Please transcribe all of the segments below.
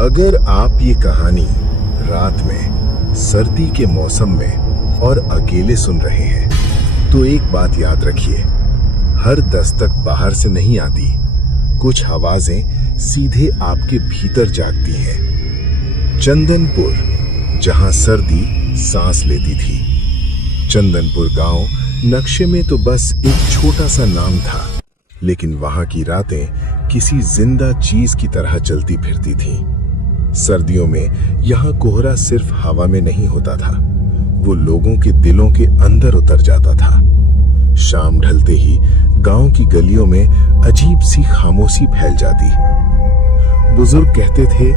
अगर आप ये कहानी रात में, सर्दी के मौसम में और अकेले सुन रहे हैं तो एक बात याद रखिए, हर दस्तक बाहर से नहीं आती, कुछ आवाजें सीधे आपके भीतर जागती हैं। चंदनपुर, जहां सर्दी सांस लेती थी। चंदनपुर गांव नक्शे में तो बस एक छोटा सा नाम था, लेकिन वहां की रातें किसी जिंदा चीज की तरह चलती फिरती थीं। सर्दियों में यहाँ कोहरा सिर्फ हवा में नहीं होता था, वो लोगों के दिलों के अंदर उतर जाता था। शाम ढलते ही गांव की गलियों में अजीब सी खामोशी फैल जाती। बुजुर्ग कहते थे,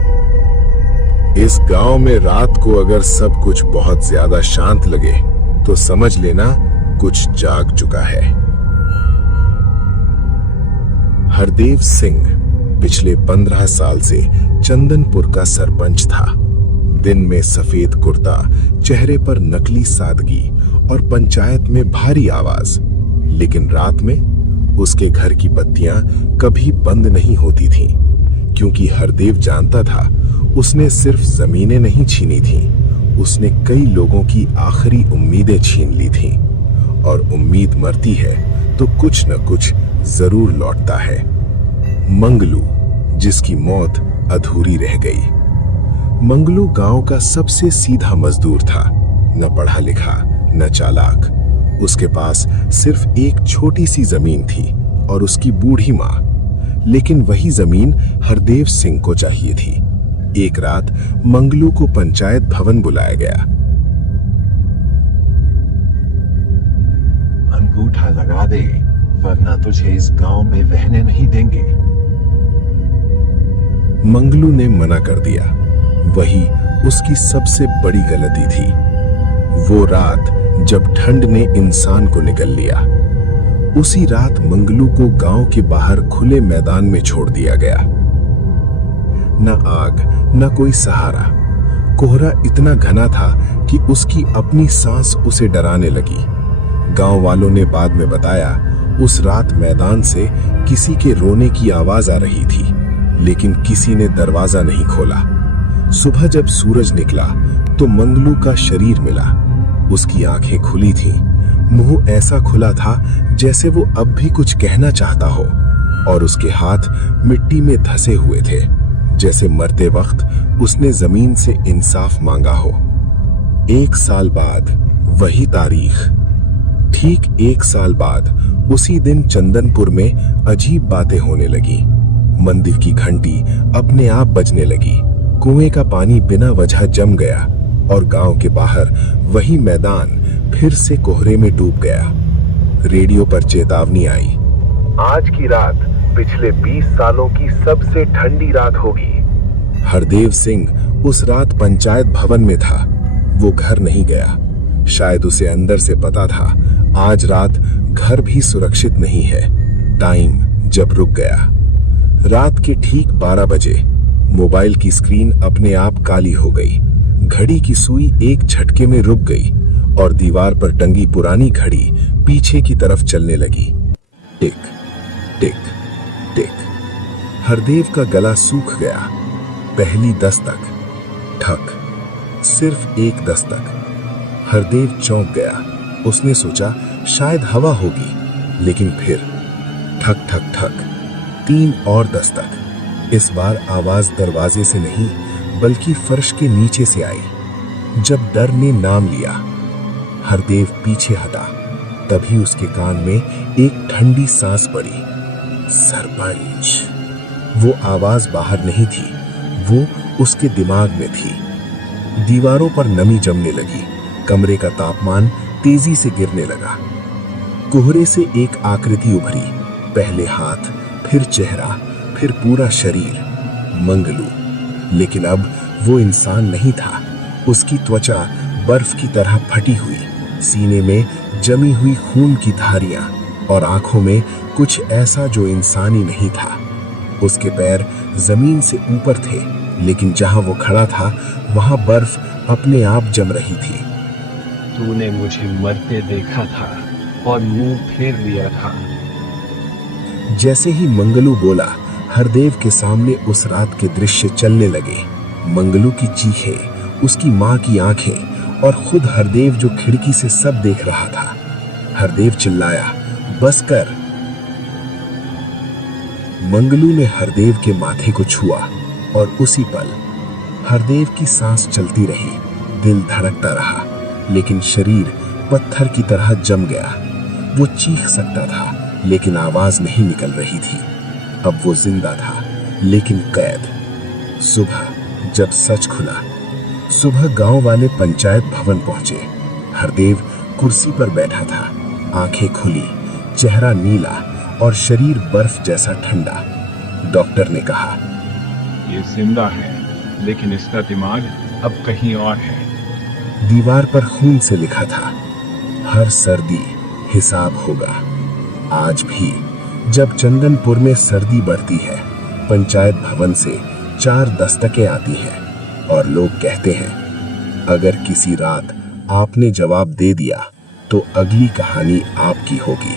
इस गांव में रात को अगर सब कुछ बहुत ज्यादा शांत लगे तो समझ लेना कुछ जाग चुका है। हरदेव सिंह पिछले 15 साल से चंदनपुर का सरपंच था। दिन में सफेद कुर्ता, चेहरे पर नकली सादगी और पंचायत में भारी आवाज, लेकिन रात में उसके घर की बत्तियां कभी बंद नहीं होती थीं, क्योंकि हरदेव जानता था उसने सिर्फ जमीनें नहीं छीनी थीं, उसने कई लोगों की आखिरी उम्मीदें छीन ली थीं। और उम्मीद मरती है तो कुछ न कुछ जरूर लौटता है। मंगलू, जिसकी मौत अधूरी रह गई। मंगलू गांव का सबसे सीधा मजदूर था, न पढ़ा लिखा न चालाक। उसके पास सिर्फ एक छोटी सी जमीन थी और उसकी बूढ़ी माँ, लेकिन वही जमीन हरदेव सिंह को चाहिए थी। एक रात मंगलू को पंचायत भवन बुलाया गया। अंगूठा लगा दे, वरना तुझे इस गांव में रहने नहीं देंगे। मंगलू ने मना कर दिया। वही उसकी सबसे बड़ी गलती थी। वो रात जब ठंड ने इंसान को निगल लिया, उसी रात मंगलू को गांव के बाहर खुले मैदान में छोड़ दिया गया। न आग, न कोई सहारा। कोहरा इतना घना था कि उसकी अपनी सांस उसे डराने लगी। गांव वालों ने बाद में बताया, उस रात मैदान से किसी के रोने की आवाज आ रही थी, लेकिन किसी ने दरवाजा नहीं खोला। सुबह जब सूरज निकला तो मंगलू का शरीर मिला। उसकी आंखें खुली थीं, मुंह ऐसा खुला था जैसे वो अब भी कुछ कहना चाहता हो, और उसके हाथ मिट्टी में धंसे हुए थे, जैसे मरते वक्त उसने जमीन से इंसाफ मांगा हो। 1 साल बाद वही तारीख, ठीक 1 साल बाद उसी दिन चंदनपुर में अजीब बातें होने लगी। मंदिर की घंटी अपने आप बजने लगी, कुएं का पानी बिना वजह जम गया और गांव के बाहर वही मैदान फिर से कोहरे में डूब गया। रेडियो पर चेतावनी आई, आज की रात पिछले 20 सालों की सबसे ठंडी रात होगी। हरदेव सिंह उस रात पंचायत भवन में था। वो घर नहीं गया। शायद उसे अंदर से पता था, आज रात घर भी सुरक्षित नहीं है। टाइम जब रुक गया, रात के ठीक 12 बजे मोबाइल की स्क्रीन अपने आप काली हो गई। घड़ी की सुई एक झटके में रुक गई और दीवार पर टंगी पुरानी घड़ी पीछे की तरफ चलने लगी। टिक टिक टिक। हरदेव का गला सूख गया। पहली दस्तक, ठक, सिर्फ एक दस्तक। हरदेव चौंक गया। उसने सोचा शायद हवा होगी, लेकिन फिर ठक ठक ठक, 3 और दस्तक। इस बार आवाज दरवाजे से नहीं बल्कि फर्श के नीचे से आई। जब डर ने नाम लिया, हरदेव पीछे हटा। तभी उसके कान में एक ठंडी सांस पड़ी। सरपंच। वो आवाज बाहर नहीं थी, वो उसके दिमाग में थी। दीवारों पर नमी जमने लगी। कमरे का तापमान तेजी से गिरने लगा। कोहरे से एक आकृति उभरी, पहले हाथ, फिर चेहरा, फिर पूरा शरीर। मंगलू। लेकिन अब वो इंसान नहीं था। उसकी त्वचा बर्फ की तरह फटी हुई, सीने में जमी हुई खून की धारियां और आंखों में कुछ ऐसा जो इंसानी नहीं था। उसके पैर जमीन से ऊपर थे, लेकिन जहां वो खड़ा था वहां बर्फ अपने आप जम रही थी। तूने मुझे मरते देखा था और मुंह फेर लिया था। जैसे ही मंगलू बोला, हरदेव के सामने उस रात के दृश्य चलने लगे। मंगलू की चीखें, उसकी माँ की आंखें और खुद हरदेव जो खिड़की से सब देख रहा था। हरदेव चिल्लाया, बस कर। मंगलू ने हरदेव के माथे को छुआ और उसी पल हरदेव की सांस चलती रही, दिल धड़कता रहा, लेकिन शरीर पत्थर की तरह जम गया। वो चीख सकता था लेकिन आवाज नहीं निकल रही थी। अब वो जिंदा था लेकिन कैद। सुबह जब सच खुला, सुबह गांव वाले पंचायत भवन पहुंचे। हरदेव कुर्सी पर बैठा था, आंखें खुली, चेहरा नीला और शरीर बर्फ जैसा ठंडा। डॉक्टर ने कहा, ये जिंदा है लेकिन इसका दिमाग अब कहीं और है। दीवार पर खून से लिखा था, हर सर्दी हिसाब होगा। आज भी जब चंदनपुर में सर्दी बढ़ती है, पंचायत भवन से 4 दस्तकें आती हैं और लोग कहते हैं, अगर किसी रात आपने जवाब दे दिया तो अगली कहानी आपकी होगी।